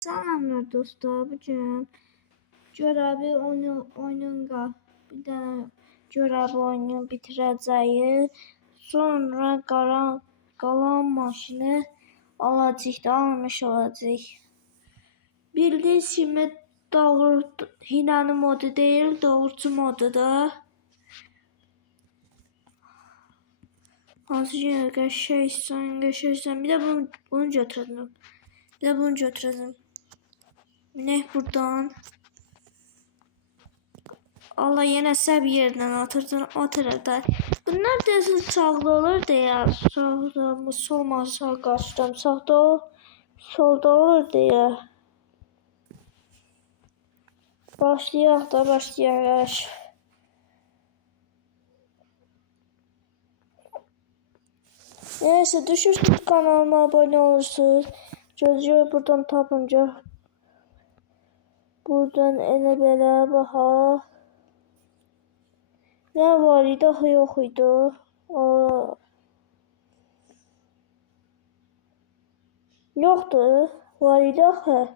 Selamlar dostlar. Bugün Corabi oyunun bir tane Corabi oyunu bitireceğiz. Sonra kalan maşını alacağız da almış olacağız. Bildiğiniz gibi hinanı modu değil, doğrucu modu da. Azıcık geçersen bir de bunu götürelim. Bir de bunu götürelim. Ne buradan? Allah yine bir yerden atırdı. Bunlar da sağlı olur diye. Sağda solma sağ kaçtım. Solda olur diye. Başlayaq. Neyse düşürsünüz kanalıma abone olursunuz. Gözü buradan tapınca. Buradan elə belə baxa. Ne var idi? Yok idi. Yoktu. Var idi axı.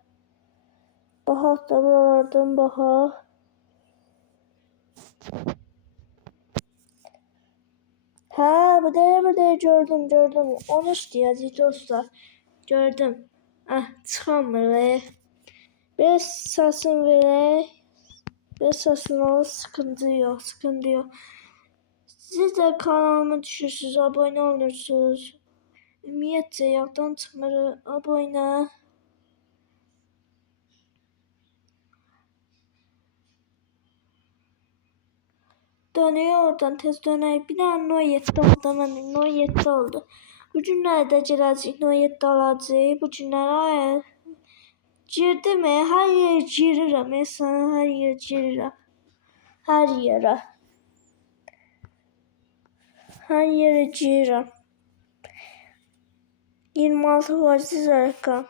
Baxaq da buralardan baxaq. Ha, bu da gördüm. Onu istəyəcək dostlar. Gördüm. Çıxamır. Biraz səsini verək. Biraz səsini alır. Sıkıntı yok. Siz de kanalıma düşürsünüz. Abone olursunuz. Ümumiyyətcə yaddan çıxmır. Abone. Dönüyor oradan tez dönək. Bir daha No 7 oldu. No 7 oldu. Bu günlərdə girəcək. No 7 alacaq. Bu günlərə girdim. Hər yer girirəm. Sana hər yer girirəm. Hər yerə. Hər yerə girirəm. 26 vaciz rəqəm.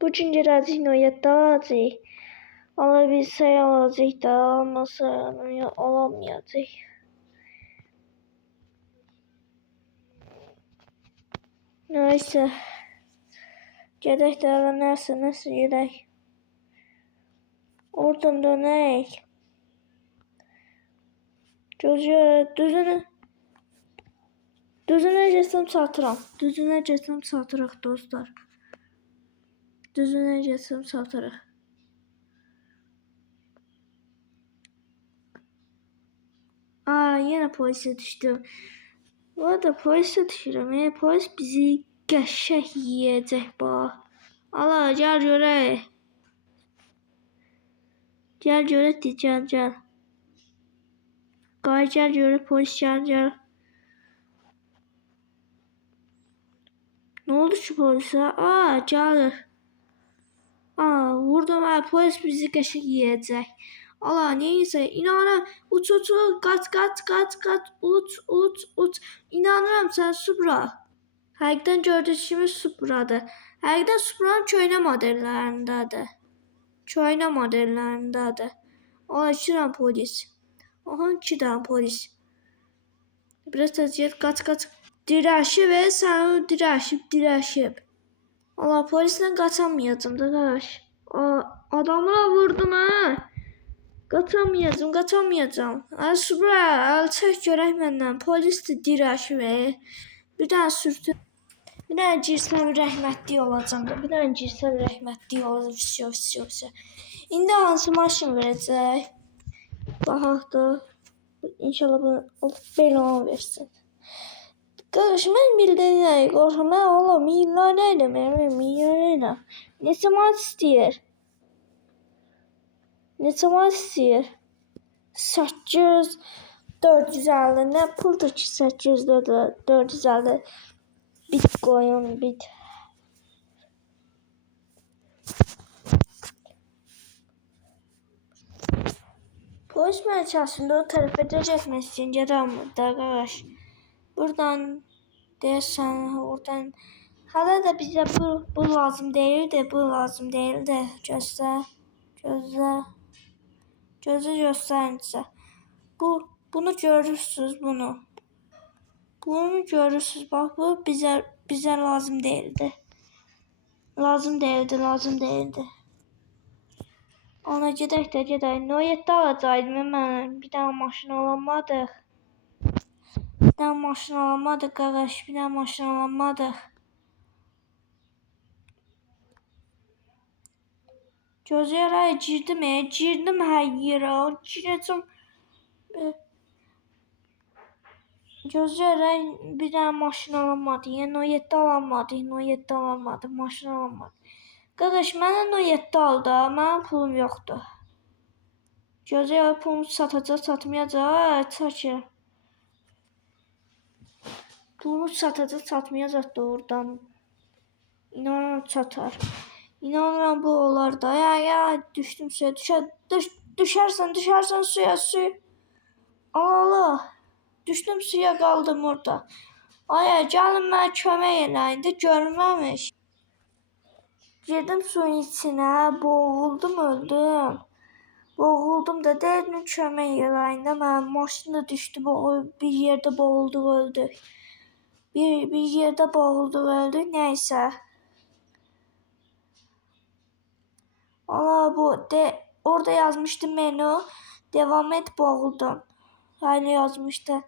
Bu gün girəcək. No 7 alacaq. Alabilsək alacaq da, almasa alamayacaq. Neyse. Gedək də nəsə gedək. Oradan dönək. Düzünə geçsəm çatıram. Dostlar. Düzünə geçsəm çatırıq. Yine polise düştüm. Bu arada polise düşürüm. Polis bizi qəşəng yiyəcək bax. Allah gel görək. Gel görək gel. Qay gel görək polis gel. Ne oldu şu polise? Gəlir. Vurdum. Polis bizi qəşəng yiyəcək. Allah neyse inanırım uç kaç uç inanırım sen Supra. Həqiqdən gördüyünüz kimi Supra'dır. Həqiqdən Supra'nın köhnə modellərindədir. Allah 2 dənə polis. 2 dənə polis. Biraz təziyyət kaç. Dirəşib sən dirəşib. Allah polislə qaçamayacağım da qardaş. Adamlara vurdum Qaçamayacağım. Supra, çək görək məndən. Polis də dirəşib. Bir dənə sürtün. Bir dənə girsəm rəhmətli olacağım da. Vəsiyo. İndi hansı maşın verəcək? Baxaq da. İnşallah bunu belə versin. Qardaş, mən bildiğinə qorxum. Mən oğlum milyonerlə. Neçə manat istəyir? 800, 450 ne puldur ki 800 450 bitcoin. Polis mərkəzində o tərəfə getmək üçün gedirəm da qardaş. Buradan deyəsən oradan hala da bizə bu lazım deyildi. Gözü göstərincə. Bunu görürsünüz bunu. Bunu görürsünüz. Bax bu bizə lazım deyildi. Lazım değildi, lazım değildi. Ona gedək də gedək. Noyetdə alacaqdım mən. Bir dənə maşın alamadıq. Bir dənə maşın alamadıq qardaş. Bir dənə maşın alamadıq. Gözlərə girdim hər yerə. Girəcəm. Gözlərə bir dənə maşın alamadı. Yəni Noyetdə alamadı. Noyetdə alamadı. Maşın alamadı. Qardaş, mənə Noyetdə al da. Mənim pulum yoxdur. Gözlərə pulum satacaq, satmayacaq. Çəkir. Pulumu satacaq, satmayacaq doğrudan. İnanıram çatar. İnanıram bu olar da. Ya düşdüm suya. Düşərsən suya. Allah. Düşdüm suya, qaldım orada. Ay, gəlin mənə kömək eləyin də, görməmiş. Girdim suyun içinə, boğuldum, öldüm. Boğuldum da dedim kömək eləyin də, mənim maşın da düşdü, bir yerdə boğulduq, öldük. Bir yerdə boğulduq, öldük, nəysə. Allah, orada yazmışdı menü, devam et, boğuldum. Öyle yazmışdı.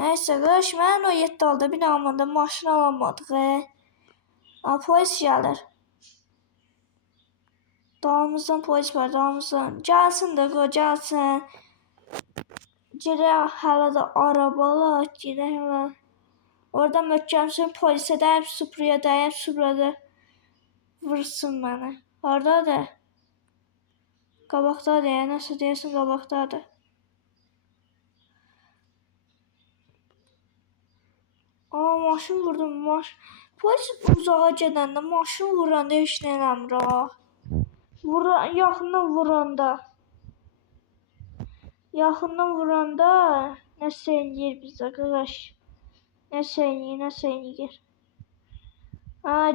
Nəysə, qardaş, mən o 7 aldı, bir almadı, maşın alamadıq. Polis gəlir. Dağımızdan polis var, dağımızdan. Gəlsin də, gəlsin. Gedək hələ də arabalar, gedək hələ. Orada möhkəmsin, polisə dəyib, süpürüyə dəyib, süpürədə vursun mənə. Haradadır? Qabaqdadır, nəsə deyəsin, qabaqdadır. Maşın vurdum, Polis uzağa gedəndə, maşın vuranda heç nə eləmir. Yaxından vuranda nəsə eləyir bizə, qardaş. Nəsə eləyir.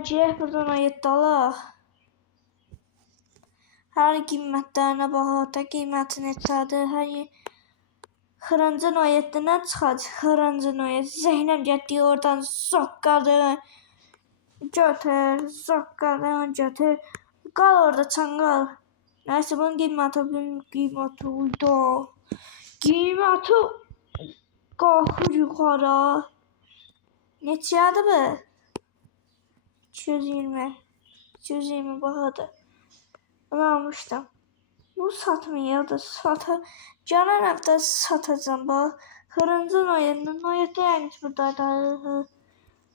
Girək buradan ayət alaq. Hər qiymətlərinə baxaq da, qiyməti neçədir, Xırıncı Noyetdən çıxacaq, Xırıncı Noyet. Zeynəm getdi oradan zoqqadı. Götür. Qal orada, çanqal. Nəysə, bunun qiyməti uydu. Qiyməti qalxır yuxarı. Neçədir bu? 220 baxadır. Bunu almışdım. Bu satmıyordu. Gələn həftə satacağım, bax. Xırıncı Noyetdən. Noyetdə yəni buradadır.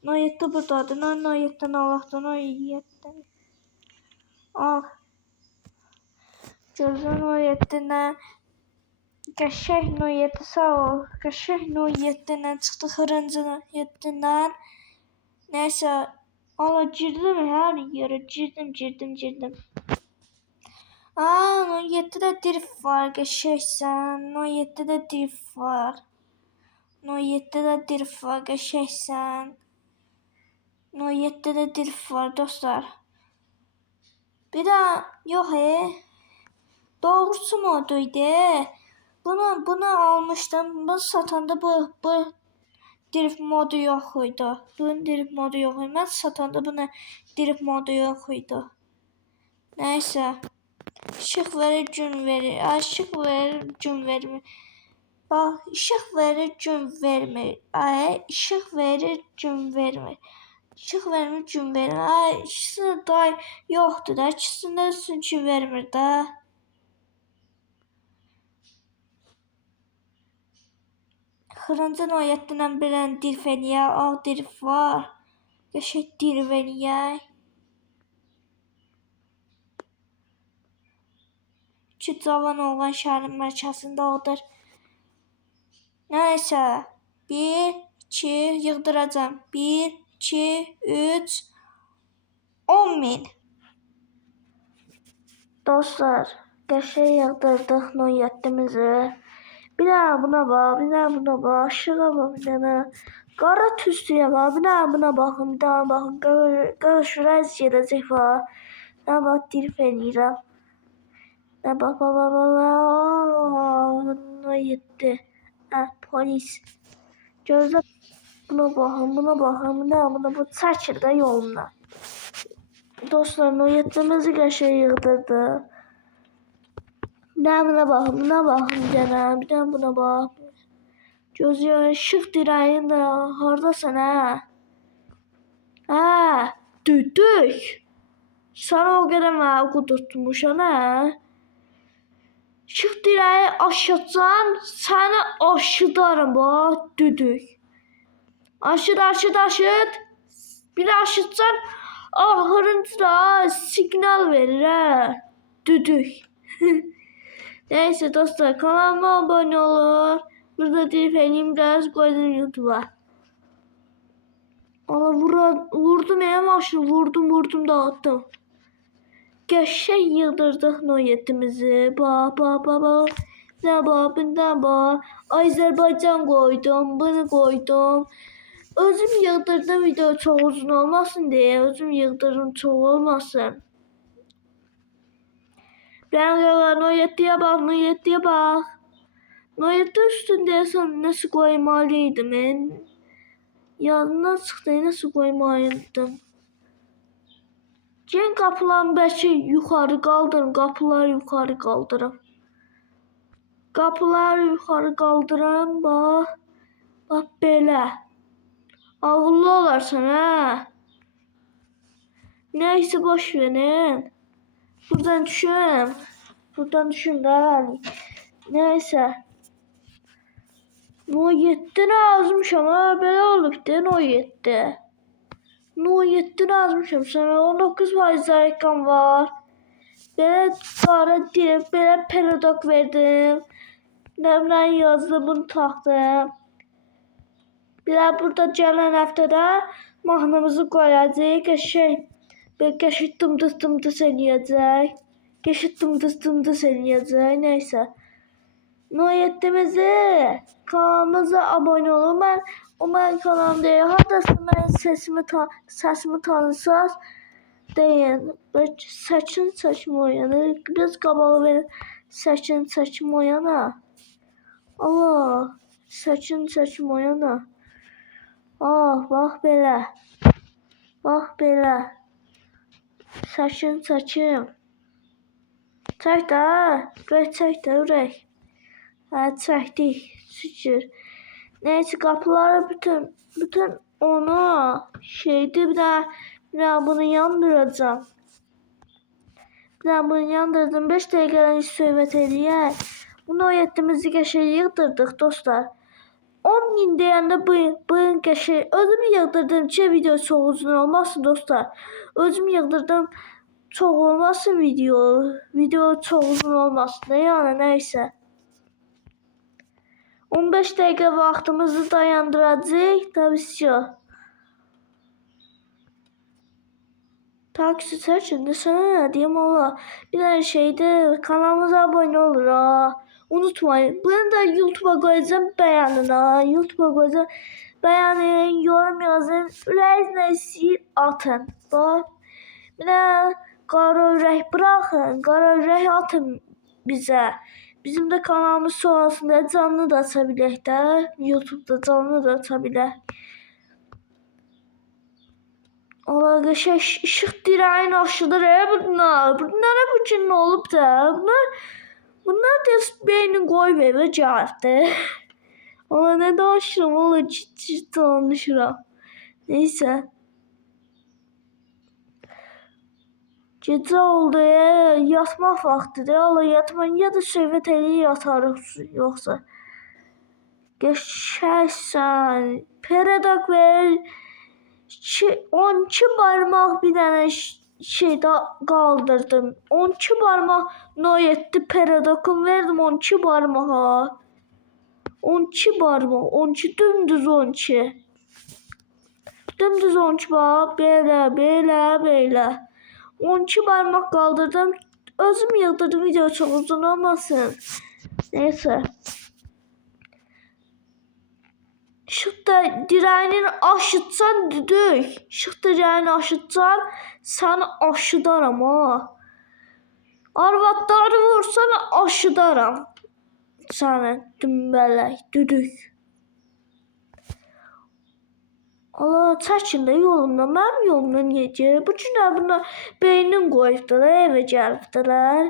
Noyetdə buradadır. Noyetdən Allahdan Noyetdən. Al. Gözün Noyetdən. Qəşəng Noyetdə, sağ ol. Qəşəng Noyetdən çıxdı, Xırıncı Noyetdən. Nəysə, girdim hər yerə. Girdim. Noyetdə də drift var, qəşəngsən. Noyetdə də drift var, dostlar. Bir də, yox, doğrusu moduydu. Bunu almışdım. Bunu satanda bu drift modu yox idi. Bunun drift modu yox idi. Mən satanda buna drift modu yox idi. Nəysə. İşıq verir, gün verir. İşıq verir, gün vermir. Bax, işıq verir, gün vermir. İşıq verir, gün vermir. İşıq vermir, gün vermir. İkisi də yoxdur da. İkisində gün vermir də. Xırıncı Noyetdən bir dənə dirf eləyək. Ağ dirf var. Qəşəng dirf eləyək. İki cavan oğlan şəhərin mərkəzindədir. Nəysə. 1, 2, yığdıracam. 1, 2, 3, 10.000. Dostlar, qəşəng yığdırdıq Noyetimizi. Bir dənə buna bax, aşağı bax bir dənə. Qara tüstüyə bax, bir dənə buna baxın, Qarış rəz gedəcək bax. Bir dənə bax, dirf eləyirəm. Bax, Noyetdə. Polis. Gözlə, buna baxın, bu çəkir də yoluna. Dostlar noyettimizi qəşəng yığdırdı. Bir də buna baxın gənə. Bir də buna bax. Gözü şıx dirəyin də hardasan hə? Hə, düdük. Sana o qədər mənə qudurtmuşam hə? Şıx dirəyi aşıtsan, səni aşıdarım bax, düdük. Aşıt. Bir aşıtsan, ahırında signal verir hə? Düdük. Neyse dostlar, kanalıma abone olun. Burada deyip eləyim biraz qoydum YouTube'a. Allah vurdum ya maşını, vurdum dağıttım. Qəşəng yıldırdıq noyetimizi. Bax. Ne bax. Azərbaycan koydum, bunu koydum. Özüm yıldırdım video çok uzun olmasın diye. Özüm yıldırdım çok olmasın. Ben noyetliye bak. Noyette üstünde nasıl koymalıydım ben? Yanından çıktı nasıl koymalıydım? Gen qapıların belki yukarı kaldırın. Qapıları yukarı kaldırın. Qapıları yukarı kaldırın. Bax belə. Ağıllı olarsan ha. Neyse boş verin. Buradan düşün de. Neyse. No 7 yazmışam ha. Belə olub de no 7. No 7 yazmışam sana. 19% reklam var. Belə qara deyib, belə perodok verdim. Nəmdən yazdım, bunu taxdım. Belə burada gələn həftədə mahnımızı qoyacaq. Qəşəng dımdız eləyəcək. Dımdız eləyəcək. Neysə. No 7'mizi kanalımıza abone olun. Ben kanalımdayım. Hatta sesimi tanırsınız deyin. Saçım oyanır. Biraz qabağı verin. Saçım oyanır. Allah. Saçım oyanır. Ah bax belə. Bax belə. Saçım. Çək də ürək. Hə çəkdik. Şükür. Neyse kapıları bütün onu bir daha bunu yandıracağım. Bunu yandırdım. 5 dəqiqədən söhbət eləyək. Bunu oyetimizi qəşəng yığdırdıq dostlar. 10.000 deyəndə bugün qəşəng özüm yığdırdım ki video çox uzun olmasın dostlar. Özüm yığdırdım çox olmasın video çox uzun olmasın. Yəni neyse. 15 dəqiqə vaxtımızı dayandıracaq. Tabii Taksi seçin sana ne diyeyim Allah. Bir tane şeyde kanalımıza abone olur ha. Unutmayın. Bunu da YouTube'a koyacağım, beğenin ha. YouTube'a koyacağım. Beğenin, yorum yazın. Ürəyinizlə atın. Bak. Bir de qara ürək bırakın. Qara ürək atın bize. Bizim de kanalımız sonrasında canlı da açabilək də. YouTube'da canlı da açabilək. Allah qəşəng işıq dirəyin aşıdır bunlar. Bunlara bu gün nə olub da? Bunlar da beynin qoymayıb və gəlibdir. Allah nə danışıram? Allah ciddi danışıram. Neyse. Gecə oldu yatmaq vaxtıdır. Allah yatmaq ya da söhbət eləyib yatarıq yoxsa. Qəşəngsən. Perodok ver. 12 barmaq bir dənə şeydə qaldırdım. 12 barmaq noyetli perodokum verdim 12 barmağa. 12 barmaq. 12 dümdüz 12. Dümdüz 12 bax. Belə. 12 barmaq qaldırdım. Özüm yığdırdım video çox uzun olmasın. Neyse. Işıqda dirəyini aşıtsan düdük. Işıqda dirəyini aşıtsan səni aşıdaram ha. Arvadları vursan aşıdaram. Səni dümbələk, düdük. Allah çəkin də yolumdan. Mənim yolumdan niyə gəlir? Bu günlər bunlar beynin qoyubdular, evə gəlibdilər.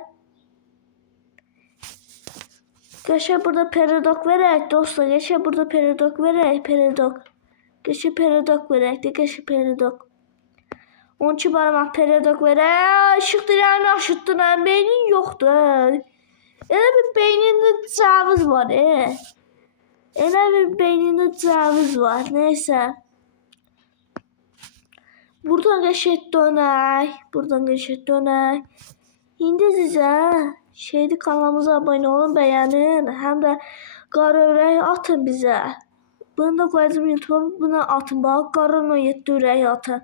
Qəşəng burada peridok verək dostlar. Qəşəng burada peridok verək, peridok. Qəşəng peridok verək də, qəşəng peridok. 12 barmaq peridok verək. Işıq dirəyini aşıtdın, beynin yoxdur. Elə bir beynində caviz var, Elə bir beynində caviz var, neysə. Buradan qəşəng dönək. Buradan qəşəng dönək. İndi sizə şeydi, kanalımıza abone olun, beğenin. Həm də qara ürək atın bizə. Bunu da qoyacağım YouTube'a, buna atın. Bax, qara 07 ürək atın.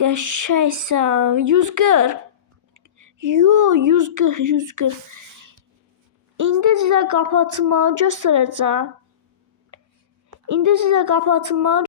Qəşəngsən. 140. Yo, 140, 140. İndi sizə qapı açılmağı göstərəcəm. İndi sizə qapı açılmağı